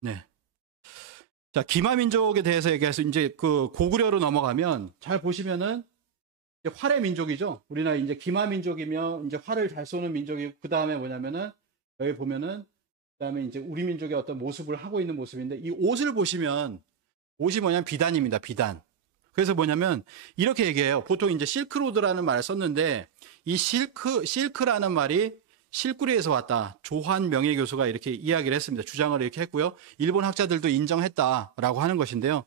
네. 자, 기마민족에 대해서 얘기해서 이제 그 고구려로 넘어가면 잘 보시면은 이제 활의 민족이죠. 우리나라 이제 기마민족이며 이제 활을 잘 쏘는 민족이고 그 다음에 뭐냐면은 여기 보면은 그 다음에 이제 우리 민족의 어떤 모습을 하고 있는 모습인데 이 옷을 보시면 옷이 뭐냐면 비단입니다. 비단. 그래서 뭐냐면 이렇게 얘기해요. 보통 이제 실크로드라는 말을 썼는데 이 실크라는 말이 실구리에서 왔다. 조한 명예교수가 이렇게 이야기를 했습니다. 주장을 이렇게 했고요. 일본 학자들도 인정했다라고 하는 것인데요.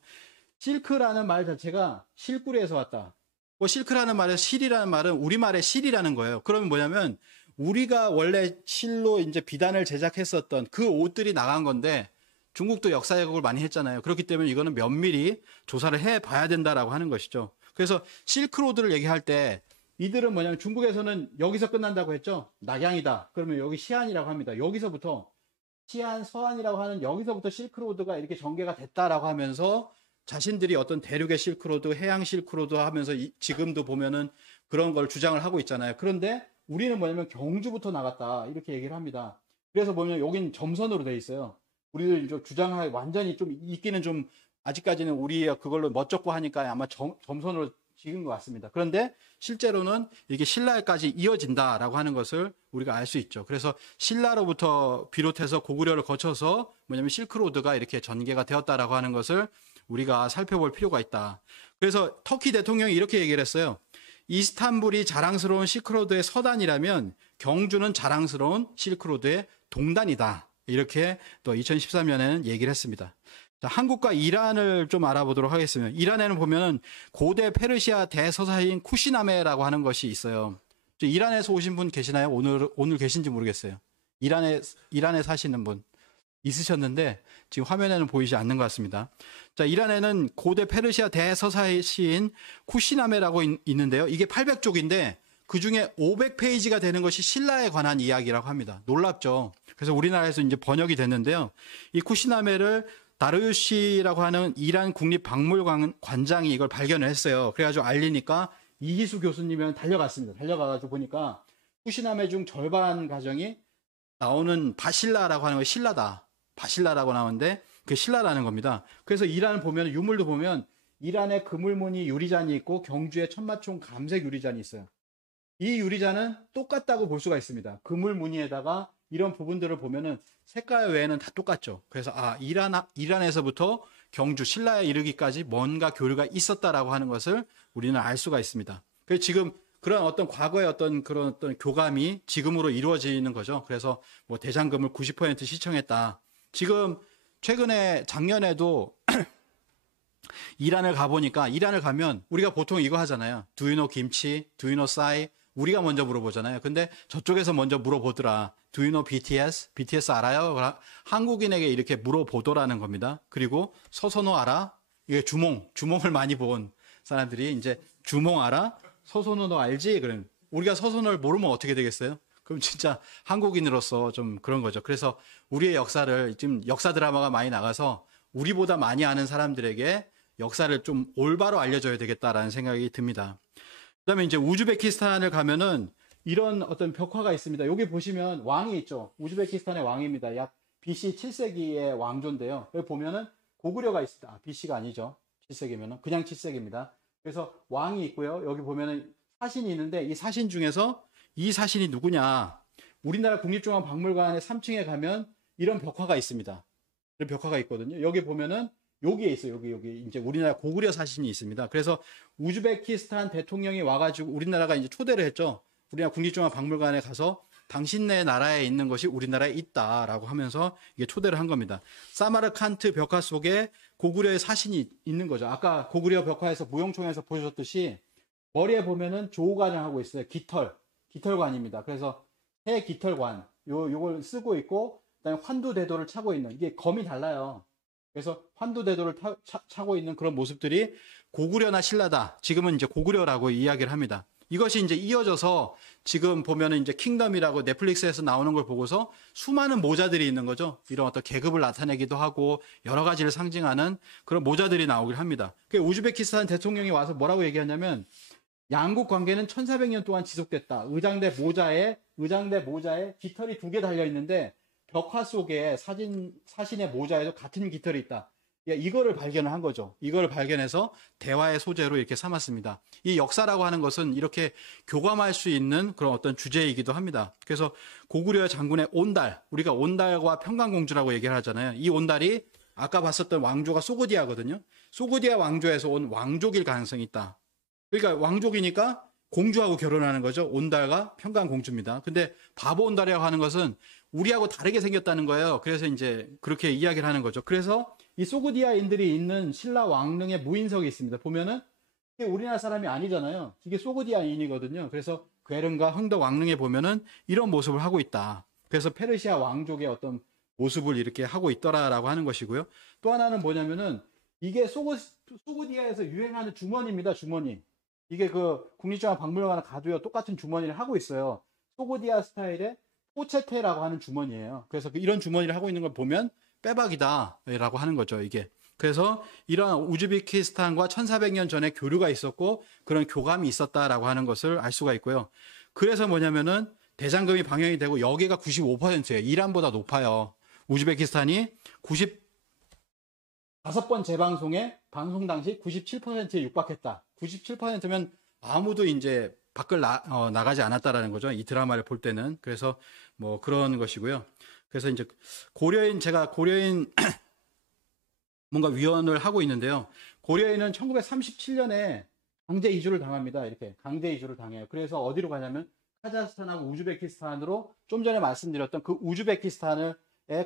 실크라는 말 자체가 실구리에서 왔다. 뭐 실크라는 말은 실이라는 말은 우리말의 실이라는 거예요. 그러면 뭐냐면 우리가 원래 실로 이제 비단을 제작했었던 그 옷들이 나간 건데 중국도 역사 왜곡을 많이 했잖아요. 그렇기 때문에 이거는 면밀히 조사를 해봐야 된다라고 하는 것이죠. 그래서 실크로드를 얘기할 때 이들은 뭐냐면 중국에서는 여기서 끝난다고 했죠. 낙양이다. 그러면 여기 시안이라고 합니다. 여기서부터 시안, 서안이라고 하는 여기서부터 실크로드가 이렇게 전개가 됐다라고 하면서 자신들이 어떤 대륙의 실크로드, 해양 실크로드 하면서 지금도 보면은 그런 걸 주장을 하고 있잖아요. 그런데 우리는 뭐냐면 경주부터 나갔다. 이렇게 얘기를 합니다. 그래서 보면 여긴 점선으로 돼 있어요. 우리들 이제 주장할 완전히 좀 있기는 좀 아직까지는 우리 그걸로 멋쩍고 하니까 아마 점선으로 지은 것 같습니다. 그런데 실제로는 이게 신라에까지 이어진다라고 하는 것을 우리가 알 수 있죠. 그래서 신라로부터 비롯해서 고구려를 거쳐서 뭐냐면 실크로드가 이렇게 전개가 되었다라고 하는 것을 우리가 살펴볼 필요가 있다. 그래서 터키 대통령이 이렇게 얘기를 했어요. 이스탄불이 자랑스러운 실크로드의 서단이라면 경주는 자랑스러운 실크로드의 동단이다. 이렇게 또 2013년에는 얘기를 했습니다. 자, 한국과 이란을 좀 알아보도록 하겠습니다. 이란에는 보면은 고대 페르시아 대서사인 쿠시나메라고 하는 것이 있어요. 이란에서 오신 분 계시나요? 오늘 계신지 모르겠어요. 이란에 사시는 분 있으셨는데 지금 화면에는 보이지 않는 것 같습니다. 자, 이란에는 고대 페르시아 대서사인 쿠시나메라고 있는데요. 이게 800쪽인데 그 중에 500페이지가 되는 것이 신라에 관한 이야기라고 합니다. 놀랍죠? 그래서 우리나라에서 이제 번역이 됐는데요. 이 쿠시나메를 다르유시라고 하는 이란 국립박물관장이 이걸 발견을 했어요. 그래가지고 알리니까 이희수 교수님은 달려갔습니다. 달려가가지고 보니까 쿠시나메 중 절반 가정이 나오는 바실라라고 하는 거 신라다. 바실라라고 나오는데 그게 신라라는 겁니다. 그래서 이란 보면 유물도 보면 이란의 그물무늬 유리잔이 있고 경주에 천마총 감색 유리잔이 있어요. 이 유리잔은 똑같다고 볼 수가 있습니다. 그물 무늬에다가 이런 부분들을 보면은 색깔 외에는 다 똑같죠. 그래서 이란에서부터 경주 신라에 이르기까지 뭔가 교류가 있었다라고 하는 것을 우리는 알 수가 있습니다. 그래서 지금 그런 어떤 과거의 어떤 그런 어떤 교감이 지금으로 이루어지는 거죠. 그래서 뭐 대장금을 90% 시청했다. 지금 최근에 작년에도 이란을 가보니까 이란을 가면 우리가 보통 이거 하잖아요. Do you know 김치? Do you know 싸이? 우리가 먼저 물어보잖아요. 근데 저쪽에서 먼저 물어보더라. Do you know BTS? BTS 알아요? 한국인에게 이렇게 물어보더라는 겁니다. 그리고 서선호 알아? 이게 주몽을 많이 본 사람들이 이제 주몽 알아? 서선호 너 알지? 그럼 우리가 서선호를 모르면 어떻게 되겠어요? 그럼 진짜 한국인으로서 좀 그런 거죠. 그래서 우리의 역사를 지금 역사 드라마가 많이 나가서 우리보다 많이 아는 사람들에게 역사를 좀 올바로 알려줘야 되겠다라는 생각이 듭니다. 그다음에 이제 우즈베키스탄을 가면은 이런 어떤 벽화가 있습니다. 여기 보시면 왕이 있죠. 우즈베키스탄의 왕입니다. 약 BC 7세기의 왕조인데요. 여기 보면은 고구려가 있습니다. BC가 아니죠. 7세기면은 그냥 7세기입니다. 그래서 왕이 있고요. 여기 보면은 사신이 있는데 이 사신 중에서 이 사신이 누구냐? 우리나라 국립중앙박물관의 3층에 가면 이런 벽화가 있습니다. 이런 벽화가 있거든요. 여기 보면은 여기에 있어요. 여기 이제 우리나라 고구려 사신이 있습니다. 그래서 우즈베키스탄 대통령이 와가지고 우리나라가 이제 초대를 했죠. 우리나라 국립중앙박물관에 가서 당신네 나라에 있는 것이 우리나라에 있다라고 하면서 이게 초대를 한 겁니다. 사마르칸트 벽화 속에 고구려의 사신이 있는 거죠. 아까 고구려 벽화에서 무용총에서 보셨듯이 머리에 보면은 조관을 하고 있어요. 깃털관입니다. 그래서 새 깃털관 요걸 쓰고 있고 그다음에 환두대도를 차고 있는 이게 검이 달라요. 그래서 환두대도를 차고 있는 그런 모습들이 고구려나 신라다. 지금은 이제 고구려라고 이야기를 합니다. 이것이 이제 이어져서 지금 보면은 이제 킹덤이라고 넷플릭스에서 나오는 걸 보고서 수많은 모자들이 있는 거죠. 이런 어떤 계급을 나타내기도 하고 여러 가지를 상징하는 그런 모자들이 나오길 합니다. 우즈베키스탄 대통령이 와서 뭐라고 얘기하냐면 양국 관계는 1400년 동안 지속됐다. 의장대 모자에 깃털이 2개 달려 있는데 벽화 속에 사신의 모자에도 같은 깃털이 있다. 이거를 발견을 한 거죠. 이걸 발견해서 대화의 소재로 이렇게 삼았습니다. 이 역사라고 하는 것은 이렇게 교감할 수 있는 그런 어떤 주제이기도 합니다. 그래서 고구려 장군의 온달, 우리가 온달과 평강공주라고 얘기를 하잖아요. 이 온달이 아까 봤었던 왕조가 소고디아거든요. 소고디아 왕조에서 온 왕족일 가능성이 있다. 그러니까 왕족이니까 공주하고 결혼하는 거죠. 온달과 평강공주입니다. 근데 바보 온달이라고 하는 것은 우리하고 다르게 생겼다는 거예요. 그래서 이제 그렇게 이야기를 하는 거죠. 그래서 이 소고디아인들이 있는 신라 왕릉에 무인석이 있습니다. 보면은 이게 우리나라 사람이 아니잖아요. 이게 소고디아인이거든요. 그래서 괴릉과 흥덕 왕릉에 보면은 이런 모습을 하고 있다. 그래서 페르시아 왕족의 어떤 모습을 이렇게 하고 있더라라고 하는 것이고요. 또 하나는 뭐냐면은 이게 소고디아에서 유행하는 주머니입니다. 주머니. 이게 그 국립중앙박물관에 가도요. 똑같은 주머니를 하고 있어요. 소고디아 스타일의 포체테라고 하는 주머니예요. 그래서 이런 주머니를 하고 있는 걸 보면 빼박이다라고 하는 거죠, 이게. 그래서 이런 우즈베키스탄과 1400년 전에 교류가 있었고 그런 교감이 있었다라고 하는 것을 알 수가 있고요. 그래서 뭐냐면은 대장금이 방영이 되고 여기가 95%예요. 이란보다 높아요. 우즈베키스탄이 95번 재방송에 방송 당시 97%에 육박했다. 97%면 아무도 이제 밖을 나가지 않았다라는 거죠. 이 드라마를 볼 때는. 그래서 뭐 그런 것이고요. 그래서 이제 제가 고려인 뭔가 위원을 하고 있는데요. 고려인은 1937년에 강제 이주를 당합니다. 이렇게 강제 이주를 당해요. 그래서 어디로 가냐면 카자흐스탄하고 우즈베키스탄으로 좀 전에 말씀드렸던 그 우즈베키스탄의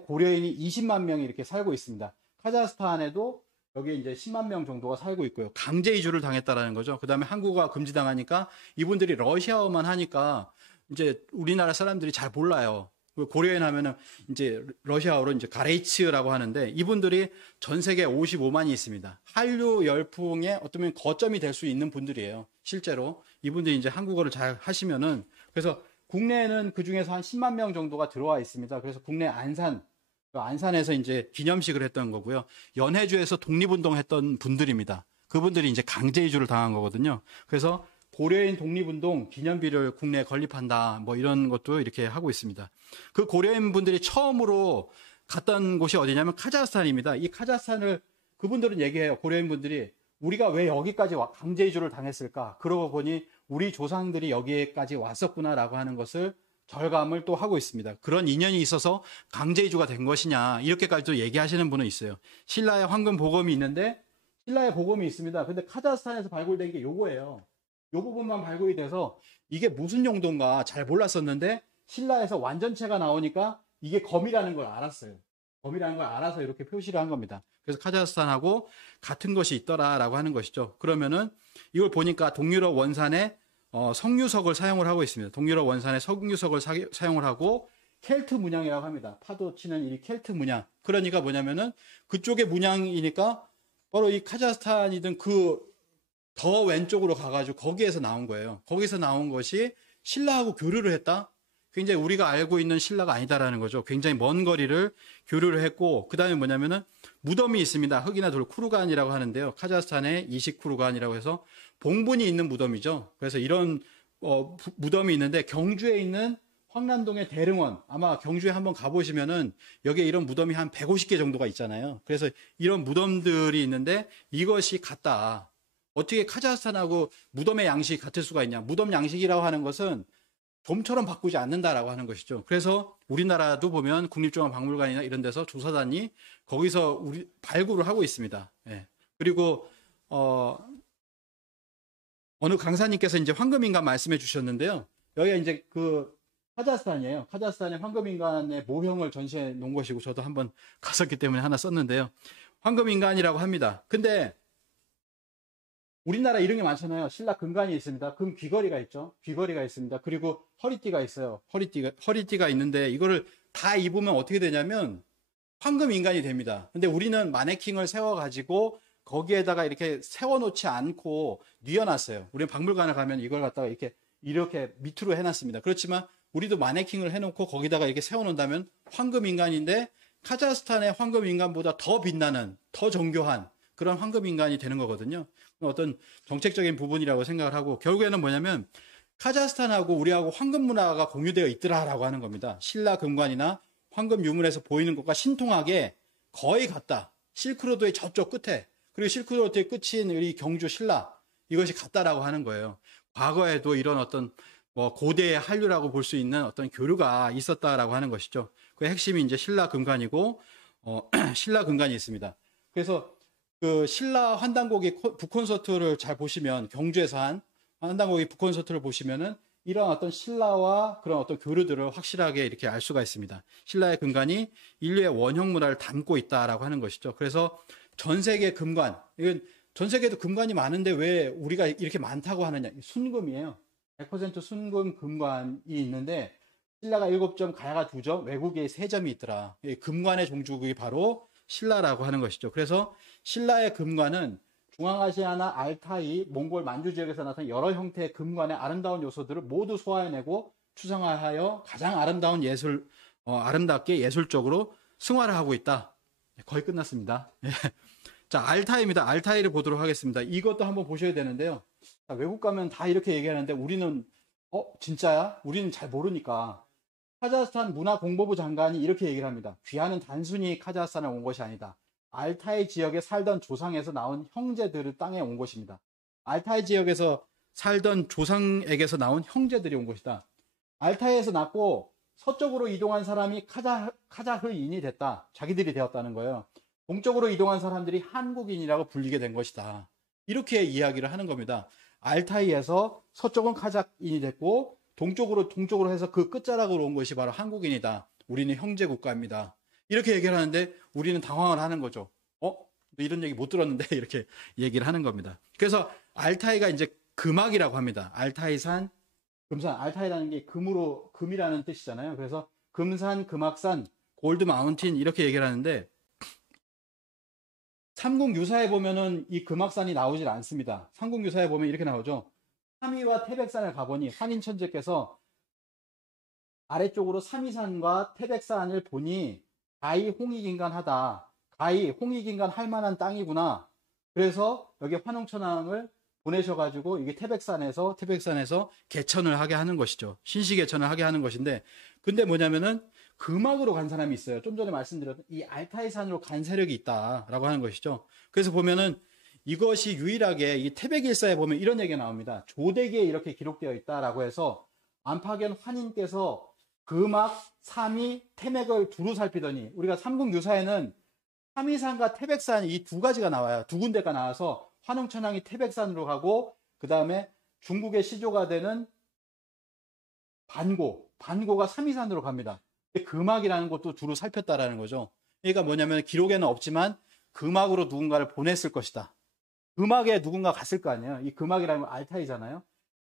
고려인이 20만 명이 이렇게 살고 있습니다. 카자흐스탄에도 여기 이제 10만 명 정도가 살고 있고요. 강제 이주를 당했다라는 거죠. 그 다음에 한국어가 금지당하니까 이분들이 러시아어만 하니까 이제 우리나라 사람들이 잘 몰라요. 고려인 하면은 이제 러시아어로 이제 가레이츠라고 하는데 이분들이 전 세계 55만이 있습니다. 한류 열풍의 어쩌면 거점이 될 수 있는 분들이에요. 실제로 이분들이 이제 한국어를 잘 하시면은 그래서 국내에는 그 중에서 한 10만 명 정도가 들어와 있습니다. 그래서 국내 안산에서 이제 기념식을 했던 거고요. 연해주에서 독립운동했던 분들입니다. 그분들이 이제 강제 이주를 당한 거거든요. 그래서 고려인 독립운동 기념비를 국내에 건립한다. 뭐 이런 것도 이렇게 하고 있습니다. 그 고려인 분들이 처음으로 갔던 곳이 어디냐면 카자흐스탄입니다. 이 카자흐스탄을 그분들은 얘기해요. 고려인 분들이 우리가 왜 여기까지 강제 이주를 당했을까? 그러고 보니 우리 조상들이 여기까지 왔었구나라고 하는 것을 절감을 또 하고 있습니다. 그런 인연이 있어서 강제 이주가 된 것이냐 이렇게까지도 얘기하시는 분은 있어요. 신라의 황금 보검이 있는데 신라의 보검이 있습니다. 근데 카자흐스탄에서 발굴된 게 요거예요. 요 부분만 발굴이 돼서 이게 무슨 용도인가 잘 몰랐었는데 신라에서 완전체가 나오니까 이게 검이라는 걸 알았어요. 검이라는 걸 알아서 이렇게 표시를 한 겁니다. 그래서 카자흐스탄하고 같은 것이 있더라라고 하는 것이죠. 그러면은 이걸 보니까 동유럽 원산에 석유석을 사용을 하고 있습니다. 동유럽 원산에 석유석을 사용을 하고 켈트 문양이라고 합니다. 파도 치는 이 켈트 문양. 그러니까 뭐냐면은 그쪽의 문양이니까 바로 이 카자흐스탄이든 그 더 왼쪽으로 가가지고 거기에서 나온 거예요. 거기서 나온 것이 신라하고 교류를 했다? 굉장히 우리가 알고 있는 신라가 아니다라는 거죠. 굉장히 먼 거리를 교류를 했고, 그 다음에 뭐냐면은 무덤이 있습니다. 흙이나 돌 쿠르간이라고 하는데요. 카자흐스탄의 이식 쿠르간이라고 해서 봉분이 있는 무덤이죠. 그래서 이런 무덤이 있는데 경주에 있는 황남동의 대릉원, 아마 경주에 한번 가보시면은 여기에 이런 무덤이 한 150개 정도가 있잖아요. 그래서 이런 무덤들이 있는데 이것이 같다. 어떻게 카자흐스탄하고 무덤의 양식이 같을 수가 있냐. 무덤 양식이라고 하는 것은 좀처럼 바꾸지 않는다라고 하는 것이죠. 그래서 우리나라도 보면 국립중앙박물관이나 이런 데서 조사단이 거기서 발굴을 하고 있습니다. 예. 그리고 어느 강사님께서 이제 황금인간 말씀해 주셨는데요. 여기가 이제 그 카자흐스탄이에요. 카자흐스탄의 황금인간의 모형을 전시해 놓은 것이고 저도 한번 갔었기 때문에 하나 썼는데요. 황금인간이라고 합니다. 근데 우리나라 이런 게 많잖아요. 신라 금관이 있습니다. 금 귀걸이가 있죠. 귀걸이가 있습니다. 그리고 허리띠가 있어요. 허리띠가 있는데 이거를 다 입으면 어떻게 되냐면 황금 인간이 됩니다. 근데 우리는 마네킹을 세워가지고 거기에다가 이렇게 세워놓지 않고 뉘어놨어요. 우리는 박물관에 가면 이걸 갖다가 이렇게 밑으로 해놨습니다. 그렇지만 우리도 마네킹을 해놓고 거기다가 이렇게 세워놓는다면 황금 인간인데 카자흐스탄의 황금 인간보다 더 빛나는, 더 정교한 그런 황금 인간이 되는 거거든요. 어떤 정책적인 부분이라고 생각을 하고 결국에는 뭐냐면 카자흐스탄하고 우리하고 황금 문화가 공유되어 있더라라고 하는 겁니다. 신라 금관이나 황금 유물에서 보이는 것과 신통하게 거의 같다. 실크로드의 저쪽 끝에, 그리고 실크로드의 끝인 우리 경주 신라, 이것이 같다라고 하는 거예요. 과거에도 이런 어떤 뭐 고대의 한류라고 볼 수 있는 어떤 교류가 있었다라고 하는 것이죠. 그 핵심이 이제 신라 금관이고, 신라 금관이 있습니다. 그래서 그 신라 환단고기 북콘서트를 잘 보시면, 경주에서 한 환단고기 북콘서트를 보시면은 이런 어떤 신라와 그런 어떤 교류들을 확실하게 이렇게 알 수가 있습니다. 신라의 금관이 인류의 원형 문화를 담고 있다라고 하는 것이죠. 그래서 전 세계 금관, 이건 전 세계도 금관이 많은데 왜 우리가 이렇게 많다고 하느냐? 순금이에요. 100% 순금 금관이 있는데 신라가 7점, 가야가 2점, 외국에 3점이 있더라. 금관의 종주국이 바로 신라라고 하는 것이죠. 그래서 신라의 금관은 중앙아시아나 알타이, 몽골 만주 지역에서 나타난 여러 형태의 금관의 아름다운 요소들을 모두 소화해내고 추상화하여 가장 아름다운 예술, 아름답게 예술적으로 승화를 하고 있다. 거의 끝났습니다. 자, 알타이입니다. 알타이를 보도록 하겠습니다. 이것도 한번 보셔야 되는데요. 자, 외국 가면 다 이렇게 얘기하는데 우리는 진짜야? 우리는 잘 모르니까. 카자흐스탄 문화공보부 장관이 이렇게 얘기를 합니다. 귀하는 단순히 카자흐스탄에 온 것이 아니다. 알타이 지역에 살던 조상에서 나온 형제들의 땅에 온 것입니다. 알타이 지역에서 살던 조상에게서 나온 형제들이 온 것이다. 알타이에서 낳고 서쪽으로 이동한 사람이 카자흐인이 됐다. 자기들이 되었다는 거예요. 동쪽으로 이동한 사람들이 한국인이라고 불리게 된 것이다. 이렇게 이야기를 하는 겁니다. 알타이에서 서쪽은 카자흐인이 됐고 동쪽으로 해서 그 끝자락으로 온 것이 바로 한국인이다. 우리는 형제 국가입니다. 이렇게 얘기를 하는데 우리는 당황을 하는 거죠. 이런 얘기 못 들었는데 이렇게 얘기를 하는 겁니다. 그래서 알타이가 이제 금악이라고 합니다. 알타이산, 금산, 알타이라는 게 금이라는 뜻이잖아요. 그래서 금산, 금악산, 골드 마운틴 이렇게 얘기를 하는데 삼국유사에 보면은 이 금악산이 나오질 않습니다. 삼국유사에 보면 이렇게 나오죠. 삼위와 태백산을 가보니 환인천재께서 아래쪽으로 삼위산과 태백산을 보니 가히 홍익인간하다. 가히 홍익인간 할 만한 땅이구나. 그래서 여기 환웅천왕을 보내셔가지고 이게 태백산에서 개천을 하게 하는 것이죠. 신시개천을 하게 하는 것인데, 근데 뭐냐면은 금악으로 간 사람이 있어요. 좀 전에 말씀드렸던 이 알타이산으로 간 세력이 있다라고 하는 것이죠. 그래서 보면은 이것이 유일하게 이 태백일사에 보면 이런 얘기가 나옵니다. 조대기에 이렇게 기록되어 있다라고 해서 안파견 환인께서 금악, 삼위, 태맥을 두루 살피더니, 우리가 삼국유사에는 삼위산과 태백산 이 두 가지가 나와요. 두 군데가 나와서 환웅천왕이 태백산으로 가고 그 다음에 중국의 시조가 되는 반고가 삼위산으로 갑니다. 금악이라는 것도 두루 살폈다라는 거죠. 그러니까 뭐냐면 기록에는 없지만 금악으로 누군가를 보냈을 것이다. 금악에 누군가 갔을 거 아니에요. 이 금악이라는 건 알타이잖아요.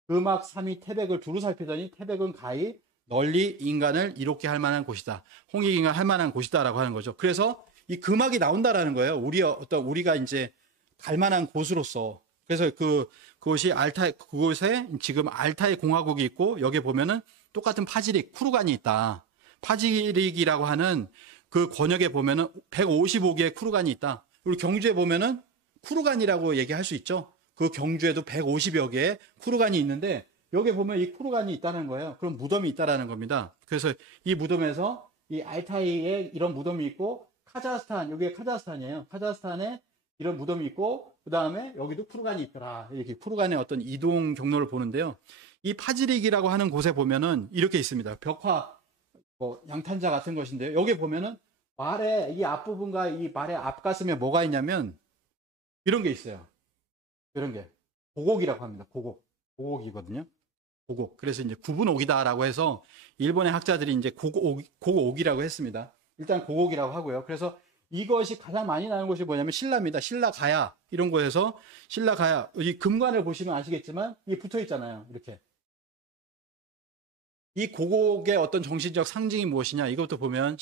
금악, 삼위, 태백을 두루 살피더니 태백은 가히 널리 인간을 이롭게 할 만한 곳이다. 홍익인간 할 만한 곳이다라고 하는 거죠. 그래서 이 금악이 나온다라는 거예요. 우리가 이제 갈 만한 곳으로서. 그래서 그곳이 그곳에 지금 알타이 공화국이 있고 여기 보면은 똑같은 파지릭, 쿠르간이 있다. 파지릭이라고 하는 그 권역에 보면은 155개의 쿠르간이 있다. 그리고 경주에 보면은 쿠르간이라고 얘기할 수 있죠. 그 경주에도 150여 개의 쿠르간이 있는데 여기 보면 이 쿠르간이 있다는 거예요. 그럼 무덤이 있다라는 겁니다. 그래서 이 무덤에서 이 알타이에 이런 무덤이 있고 카자흐스탄, 여기가 카자흐스탄이에요. 카자흐스탄에 이런 무덤이 있고 그 다음에 여기도 쿠르간이 있더라. 이렇게 쿠르간의 어떤 이동 경로를 보는데요. 이 파지릭이라고 하는 곳에 보면은 이렇게 있습니다. 벽화, 양탄자 같은 것인데요. 여기 보면은 말의 이 앞부분과 이 말의 앞가슴에 뭐가 있냐면 이런 게 있어요. 이런 게 고곡이라고 합니다. 고곡이거든요. 고곡. 그래서 이제 구분옥이다라고 해서 일본의 학자들이 이제 고곡이라고 했습니다. 일단 고곡이라고 하고요. 그래서 이것이 가장 많이 나는 곳이 뭐냐면 신라입니다. 신라가야 이런 곳에서 신라가야 이 금관을 보시면 아시겠지만 이게 붙어 있잖아요. 이렇게 이 고곡의 어떤 정신적 상징이 무엇이냐 이것도 보면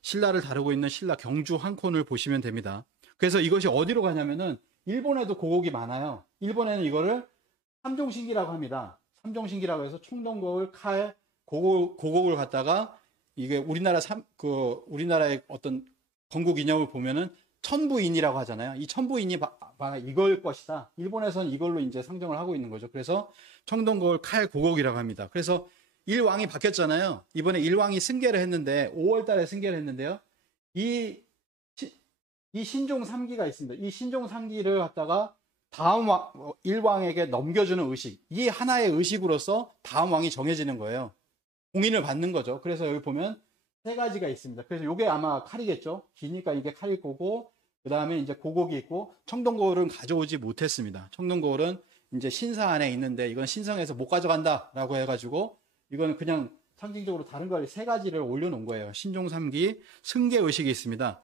신라를 다루고 있는 신라 경주 한콘을 보시면 됩니다. 그래서 이것이 어디로 가냐면은 일본에도 고곡이 많아요. 일본에는 이거를 삼종신기라고 합니다. 삼종신기라고 해서 총동곡을 칼 고곡을 갖다가 이게 우리나라의 어떤 건국 이념을 보면은 천부인이라고 하잖아요. 이 천부인이 이걸 것이다. 일본에서는 이걸로 이제 상정을 하고 있는 거죠. 그래서 청동곡을 칼 고곡이라고 합니다. 그래서 일왕이 바뀌었잖아요. 이번에 일왕이 승계를 했는데 5월 달에 승계를 했는데요. 이 신종 3기가 있습니다. 이 신종 3기를 갖다가 다음 일왕에게 넘겨주는 의식, 이 하나의 의식으로서 다음 왕이 정해지는 거예요. 공인을 받는 거죠. 그래서 여기 보면 세 가지가 있습니다. 그래서 이게 아마 칼이겠죠. 기니까 이게 칼일 거고, 그 다음에 이제 고곡이 있고, 청동고을은 가져오지 못했습니다. 청동고을은 이제 신사 안에 있는데 이건 신성에서 못 가져간다라고 해가지고 이거는 그냥 상징적으로 다른 걸 세 가지를 올려놓은 거예요. 신종 3기 승계 의식이 있습니다.